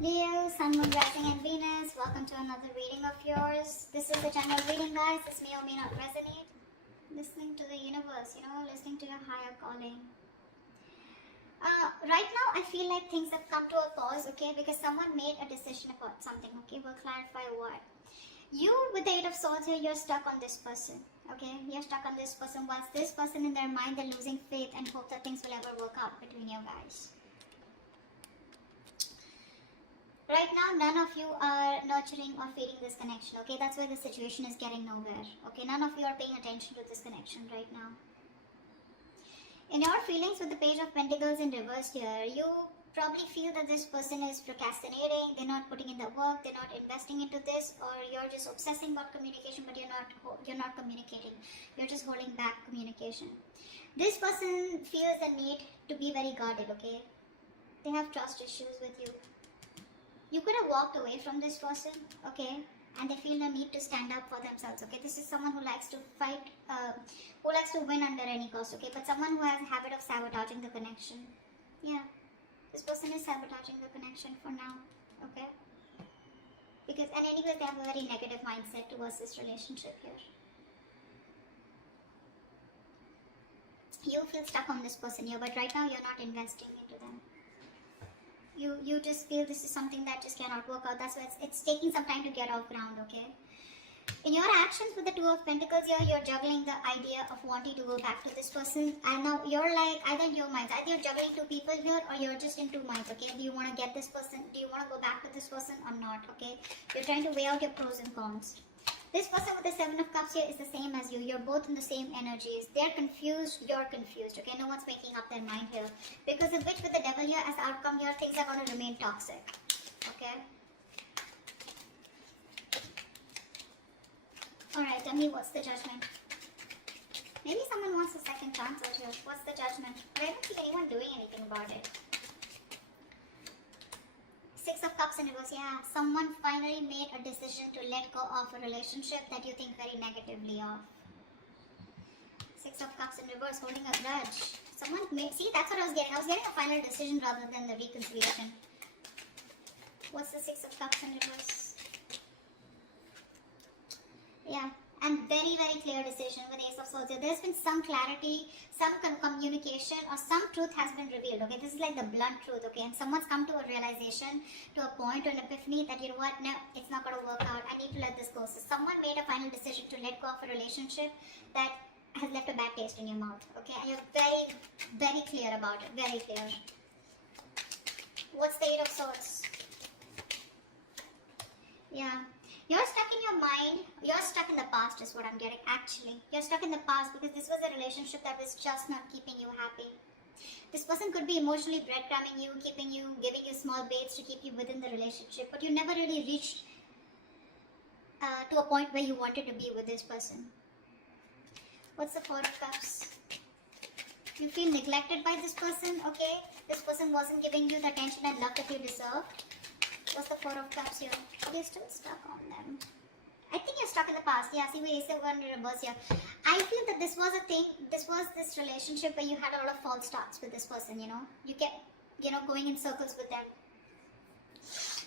Leo, Sun, Moon, Rising and Venus, welcome to another reading of yours. This is the general reading, guys. This may or may not resonate. Listening to the universe, listening to your higher calling. Right now, I feel like things have come to a pause, okay? Because someone made a decision about something, okay? We'll clarify what. You, with the Eight of Swords here, you're stuck on this person, okay? You're stuck on this person. Whilst this person in their mind, they're losing faith and hope that things will ever work out between you guys. Right now, none of you are nurturing or feeding this connection, okay? That's why the situation is getting nowhere, okay? None of you are paying attention to this connection right now. In your feelings with the Page of Pentacles in reverse here, you probably feel that this person is procrastinating, they're not putting in the work, they're not investing into this, or you're just obsessing about communication, but you're not communicating. You're just holding back communication. This person feels the need to be very guarded, okay? They have trust issues with you. You could have walked away from this person, okay, and they feel the need to stand up for themselves, okay. This is someone who likes to fight, who likes to win under any cost, okay, but someone who has a habit of sabotaging the connection. Yeah, this person is sabotaging the connection for now, okay, because, and anyways, they have a very negative mindset towards this relationship here. You feel stuck on this person here, but right now you're not investing into them. You just feel this is something that just cannot work out. That's why it's taking some time to get off ground, okay? In your actions with the Two of Pentacles here, you're juggling the idea of wanting to go back to this person. And now you're like, either in your minds, either you're juggling two people here or you're just in two minds, okay? Do you want to get this person? Do you want to go back to this person or not, okay? You're trying to weigh out your pros and cons. This person with the Seven of Cups here is the same as you. You're both in the same energies. They're confused, you're confused, okay? No one's making up their mind here. Because of which with the Devil here as outcome here, things are going to remain toxic, okay? Alright, tell me what's the Judgment. Maybe someone wants a second chance out here. What's the Judgment? But I don't see anyone doing anything about it. Six of Cups in reverse, yeah. Someone finally made a decision to let go of a relationship that you think very negatively of. Six of Cups in reverse, holding a grudge. Someone made, see, that's what I was getting. I was getting a final decision rather than the reconciliation. What's the Six of Cups in reverse? Yeah, and very, very clear decision with Ace of Swords. There's been some clarity, some communication, or some truth has been revealed, okay? This is like the blunt truth, okay? And someone's come to a realization, to a point, to an epiphany that, you know what, no, it's not going to work out. I need to let this go. So someone made a final decision to let go of a relationship that has left a bad taste in your mouth, okay? And you're very, very clear about it, very clear. What's the Eight of Swords? Yeah. You're stuck in your mind, you're stuck in the past is what I'm getting, actually. You're stuck in the past because this was a relationship that was just not keeping you happy. This person could be emotionally breadcrumbing you, keeping you, giving you small baits to keep you within the relationship, but you never really reached to a point where you wanted to be with this person. What's the Four of Cups? You feel neglected by this person, okay? This person wasn't giving you the attention and love that you deserved. What's the Four of Cups here? You're still stuck on them. I think you're stuck in the past. Yeah, see, we Ace of Wands in reverse here. I feel that this was a thing, this was this relationship where you had a lot of false starts with this person, you know. You kept, going in circles with them.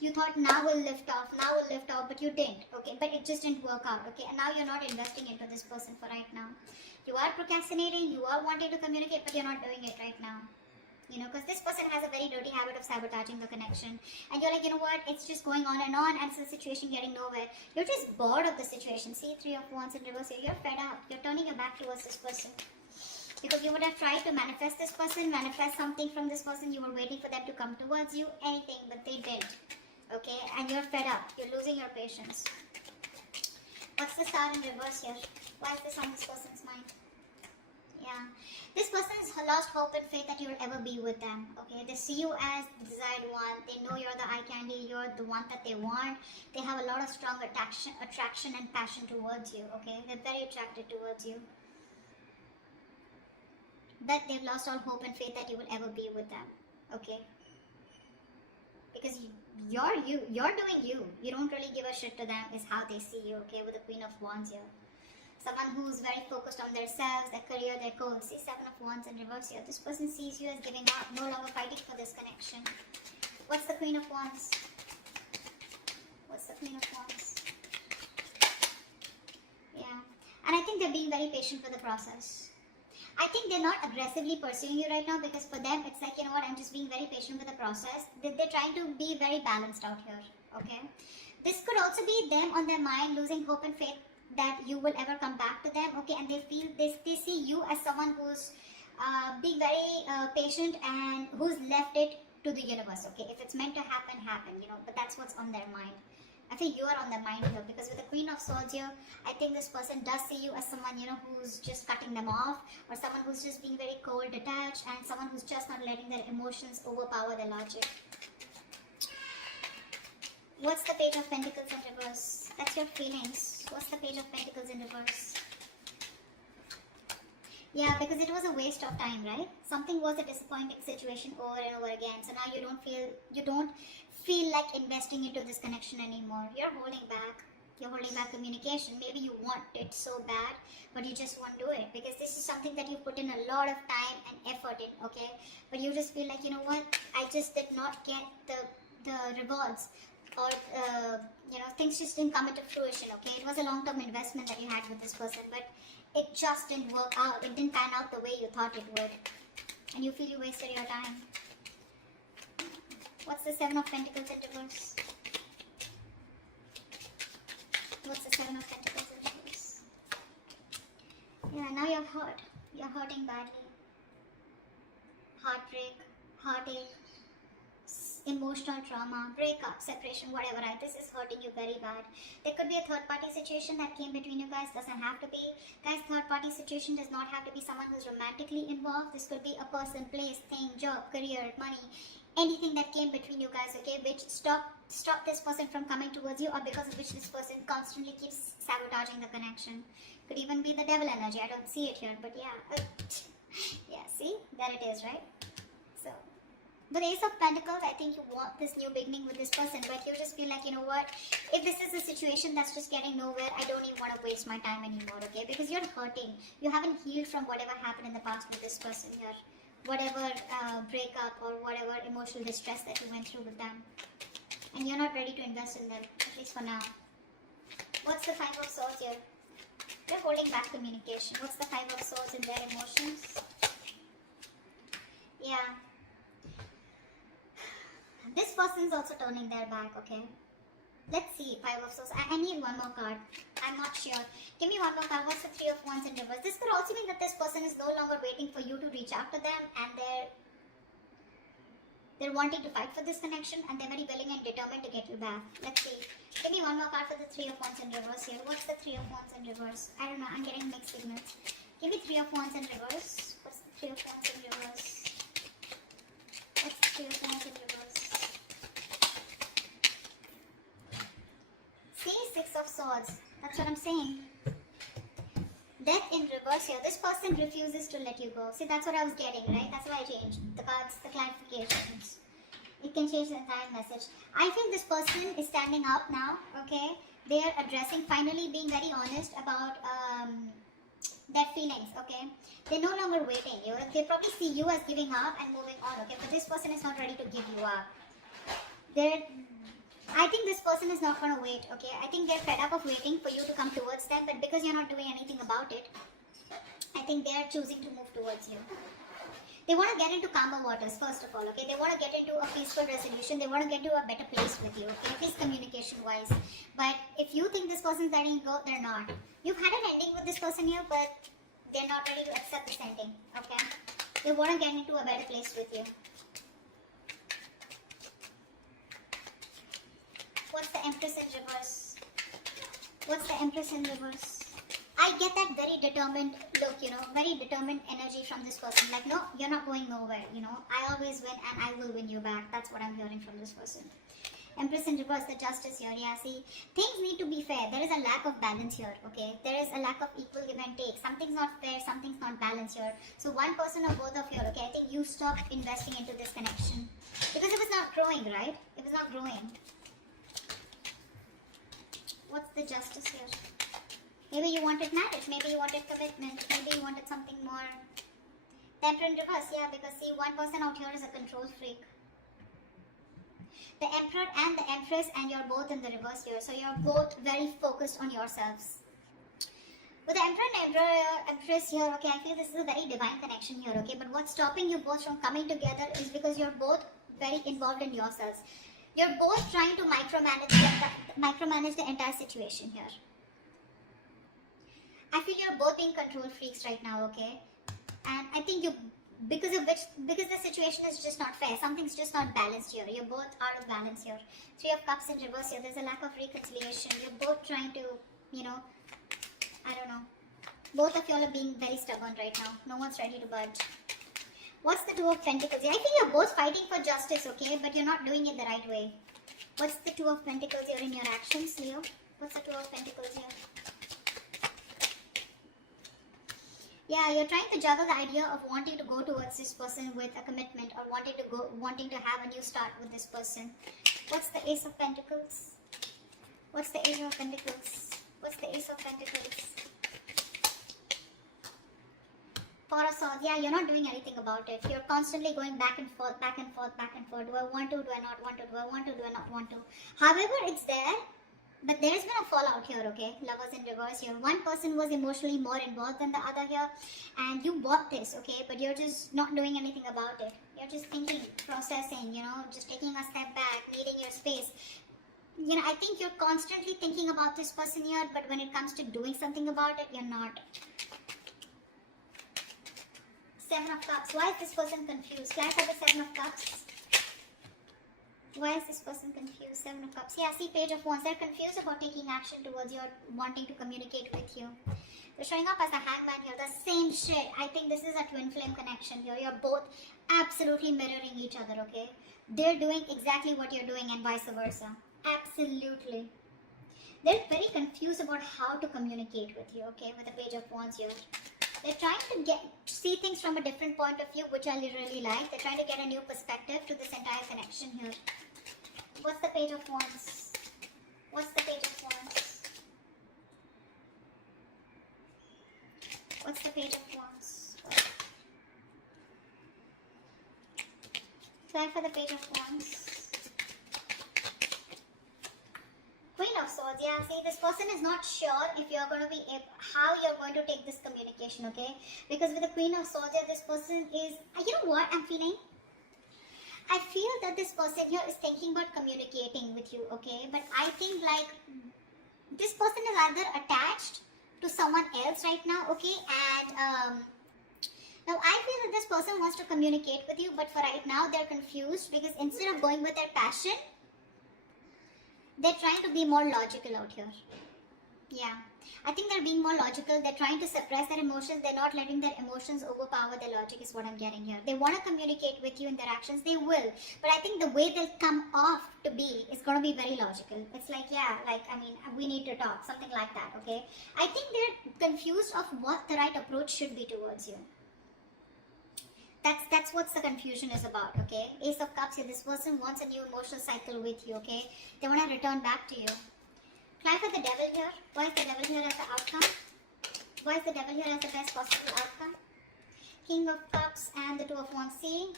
You thought now we'll lift off, but you didn't, okay? But it just didn't work out, okay? And now you're not investing into this person for right now. You are procrastinating, you are wanting to communicate, but you're not doing it right now. Because this person has a very dirty habit of sabotaging the connection. And you're like, you know what, it's just going on, and it's the situation getting nowhere. You're just bored of the situation. See, Three of Wands in reverse here. You're fed up. You're turning your back towards this person. Because you would have tried to manifest this person, manifest something from this person. You were waiting for them to come towards you, anything, but they didn't. Okay, and you're fed up. You're losing your patience. What's the Star in reverse here? Why is this on this person's mind? Yeah, this person has lost hope and faith that you'll ever be with them, okay? They see you as the desired one. They know you're the eye candy. You're the one that they want. They have a lot of strong attraction and passion towards you, okay? They're very attracted towards you. But they've lost all hope and faith that you will ever be with them, okay? Because you're doing you. You don't really give a shit to them is how they see you, okay? With the Queen of Wands here. Someone who's very focused on themselves, their career, their goals. See, Seven of Wands in reverse here. This person sees you as giving up, no longer fighting for this connection. What's the Queen of Wands? What's the Queen of Wands? Yeah. And I think they're being very patient with the process. I think they're not aggressively pursuing you right now, because for them it's like, you know what, I'm just being very patient with the process. They're trying to be very balanced out here, okay? This could also be them on their mind losing hope and faith that you will ever come back to them, okay? And they feel, they see you as someone who's being very patient and who's left it to the universe, okay? If it's meant to happen, happen, you know, but that's what's on their mind. I think you are on their mind here, because with the Queen of Swords here, I think this person does see you as someone, you know, who's just cutting them off, or someone who's just being very cold, detached, and someone who's just not letting their emotions overpower their logic. What's the Page of Pentacles in reverse? That's your feelings. What's the Page of Pentacles in reverse? Yeah, because it was a waste of time, right? Something was a disappointing situation over and over again. So now you don't feel like investing into this connection anymore. You're holding back. You're holding back communication. Maybe you want it so bad, but you just won't do it, because this is something that you put in a lot of time and effort in, okay? But you just feel like, you know what? I just did not get the rewards, or you know, things just didn't come into fruition, okay? It was a long-term investment that you had with this person, but it just didn't work out. It didn't pan out the way you thought it would, and you feel you wasted your time. What's the Seven of Pentacles in reverse? What's the Seven of Pentacles in reverse? Yeah, now you're hurt. You're hurting badly. Heartbreak, heartache, emotional trauma, breakup, separation, whatever, right? This is hurting you very bad. There could be a third party situation that came between you guys. Doesn't have to be. Guys, third party situation does not have to be someone who's romantically involved. This could be a person, place, thing, job, career, money, anything that came between you guys, okay, which stop this person from coming towards you, or because of which this person constantly keeps sabotaging the connection. Could even be the devil energy. I don't see it here, but yeah. Yeah, see? There it is, right? So the Ace of Pentacles, I think you want this new beginning with this person, but you just feel like, you know what, if this is a situation that's just getting nowhere, I don't even want to waste my time anymore, okay? Because you're hurting. You haven't healed from whatever happened in the past with this person here. Whatever breakup or whatever emotional distress that you went through with them. And you're not ready to invest in them, at least for now. What's the Five of Swords here? They're holding back communication. What's the Five of Swords in their emotions? Yeah. This person is also turning their back, okay? Let's see, Five of Swords. I need one more card. I'm not sure. Give me one more card. What's the Three of Wands in reverse? This could also mean that this person is no longer waiting for you to reach out to them, and they're wanting to fight for this connection, and they're very willing and determined to get you back. Let's see. Give me one more card for the Three of Wands in reverse here. What's the Three of Wands in reverse? I don't know. I'm getting mixed signals. Give me Three of Wands in reverse. What's the Three of Wands in reverse? What's the Three of Wands in reverse? See, Six of Swords. That's what I'm saying. Death in reverse here. This person refuses to let you go. See, that's what I was getting, right? That's why I changed the cards, the clarifications. It can change the entire message. I think this person is standing up now, okay? They are addressing, finally being very honest about their feelings, okay? They're no longer waiting. They probably see you as giving up and moving on, okay? But this person is not ready to give you up. I think this person is not going to wait, okay? I think they're fed up of waiting for you to come towards them, but because you're not doing anything about it, I think they're choosing to move towards you. They want to get into calmer waters, first of all, okay? They want to get into a peaceful resolution. They want to get to a better place with you, okay? At least communication-wise. But if you think this person's letting you go, they're not. You've had an ending with this person here, but they're not ready to accept this ending, okay? They want to get into a better place with you. What's the Empress in reverse? What's the Empress in reverse? I get that very determined look, you know, very determined energy from this person. Like, no, you're not going nowhere, you know. I always win and I will win you back. That's what I'm hearing from this person. Empress in reverse, the Justice here. Yeah, see, things need to be fair. There is a lack of balance here, okay? There is a lack of equal give and take. Something's not fair, something's not balanced here. So one person or both of you, okay, I think you stop investing into this connection. Because it was not growing, right? It was not growing. What's the Justice here? Maybe you wanted marriage, maybe you wanted commitment, maybe you wanted something more. Temperance in reverse, yeah, because see, one person out here is a control freak. The Emperor and the Empress, and you're both in the reverse here. So you're both very focused on yourselves. With the Emperor and Empress here, okay, I feel this is a very divine connection here, okay. But what's stopping you both from coming together is because you're both very involved in yourselves. You're both trying to micromanage the entire situation here. I feel you're both being control freaks right now, okay. And I think because the situation is just not fair. Something's just not balanced here. You're both out of balance here. Three of Cups in reverse here. There's a lack of reconciliation. You're both trying to, I don't know. Both of y'all are being very stubborn right now. No one's ready to budge. What's the Two of Pentacles here? I feel you're both fighting for justice, okay? But you're not doing it the right way. What's the Two of Pentacles here in your actions, Leo? What's the Two of Pentacles here? Yeah, you're trying to juggle the idea of wanting to go towards this person with a commitment, or wanting to have a new start with this person. What's the Ace of Pentacles? What's the Ace of Pentacles? What's the Ace of Pentacles? Four of Swords. Yeah, you're not doing anything about it. You're constantly going back and forth, back and forth, back and forth. Do I want to? Do I not want to? Do I want to? Do I not want to? However, it's there. But there's been a fallout here, okay? Lovers in reverse here. One person was emotionally more involved than the other here. And you bought this, okay? But you're just not doing anything about it. You're just thinking, processing, just taking a step back, needing your space. I think you're constantly thinking about this person here. But when it comes to doing something about it, you're not. Seven of Cups. Why is this person confused? Can I have the Seven of Cups? Why is this person confused? Seven of Cups. Yeah, see, Page of Wands. They're confused about taking action towards you or wanting to communicate with you. They're showing up as a hangman here. The same shit. I think this is a twin flame connection here. You're both absolutely mirroring each other, okay? They're doing exactly what you're doing and vice versa. Absolutely. They're very confused about how to communicate with you, okay? With the Page of Wands here. They're trying to see things from a different point of view, which I really like. They're trying to get a new perspective to this entire connection here. What's the Page of Wands? What's the Page of Wands? What's the Page of Wands? Try for the Page of Wands. Queen of Swords. Yeah, see, this person is not sure if you're going to be how you're going to take this communication, okay? Because with the Queen of Swords, yeah, this person is, you know what I'm feeling? I feel that this person here is thinking about communicating with you, okay? But I think like this person is either attached to someone else right now, okay? And now I feel that this person wants to communicate with you, but for right now they're confused because instead of going with their passion, they're trying to be more logical out here. Yeah. I think they're being more logical. They're trying to suppress their emotions. They're not letting their emotions overpower their logic is what I'm getting here. They want to communicate with you in their actions. They will. But I think the way they'll come off to be is going to be very logical. It's like, yeah, like, I mean, we need to talk. Something like that, okay? I think they're confused of what the right approach should be towards you. That's what the confusion is about, okay? Ace of Cups here. This person wants a new emotional cycle with you, okay? They want to return back to you. Try for the Devil here. Why is the Devil here as the outcome? Why is the Devil here as the best possible outcome? King of Cups and the Two of Wands. See?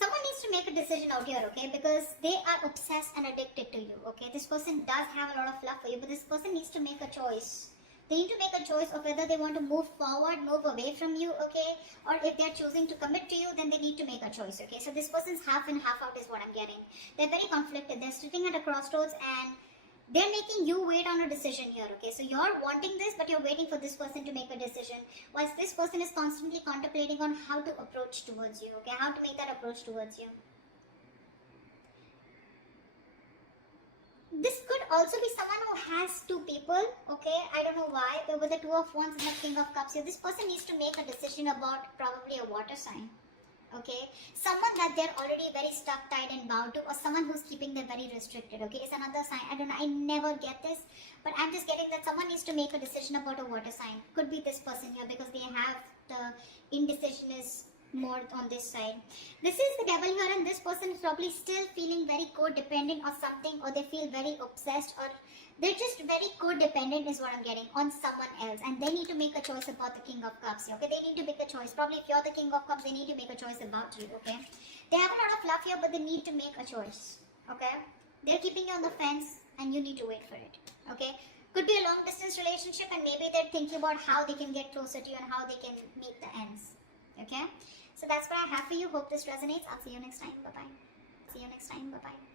Someone needs to make a decision out here, okay? Because they are obsessed and addicted to you, okay? This person does have a lot of love for you, but this person needs to make a choice. They need to make a choice of whether they want to move forward, move away from you, okay? Or if they're choosing to commit to you, then they need to make a choice, okay? So this person's half and half out is what I'm getting. They're very conflicted. They're sitting at a crossroads and they're making you wait on a decision here, okay? So you're wanting this, but you're waiting for this person to make a decision. Whilst this person is constantly contemplating on how to approach towards you, okay? How to make that approach towards you. This could also be someone who has two people, okay? I don't know why, but with the Two of Wands and the King of Cups here, this person needs to make a decision about probably a water sign, okay? Someone that they're already very stuck, tied and bound to, or someone who's keeping them very restricted, okay? It's another sign. I don't know, I never get this, but I'm just getting that someone needs to make a decision about a water sign. Could be this person here because they have the indecision is more on this side. This is the devil here, and this person is probably still feeling very codependent or something, or they feel very obsessed, or they're just very codependent is what I'm getting on someone else, and they need to make a choice about the King of Cups. Okay, they need to make a choice. Probably if you're the King of Cups, they need to make a choice about you. Okay, they have a lot of love here, but they need to make a choice. Okay, they're keeping you on the fence, and you need to wait for it. Okay, could be a long distance relationship, and maybe they're thinking about how they can get closer to you and how they can meet the ends. Okay, so that's what I have for you. Hope this resonates. I'll see you next time. Bye bye. See you next time. Bye bye.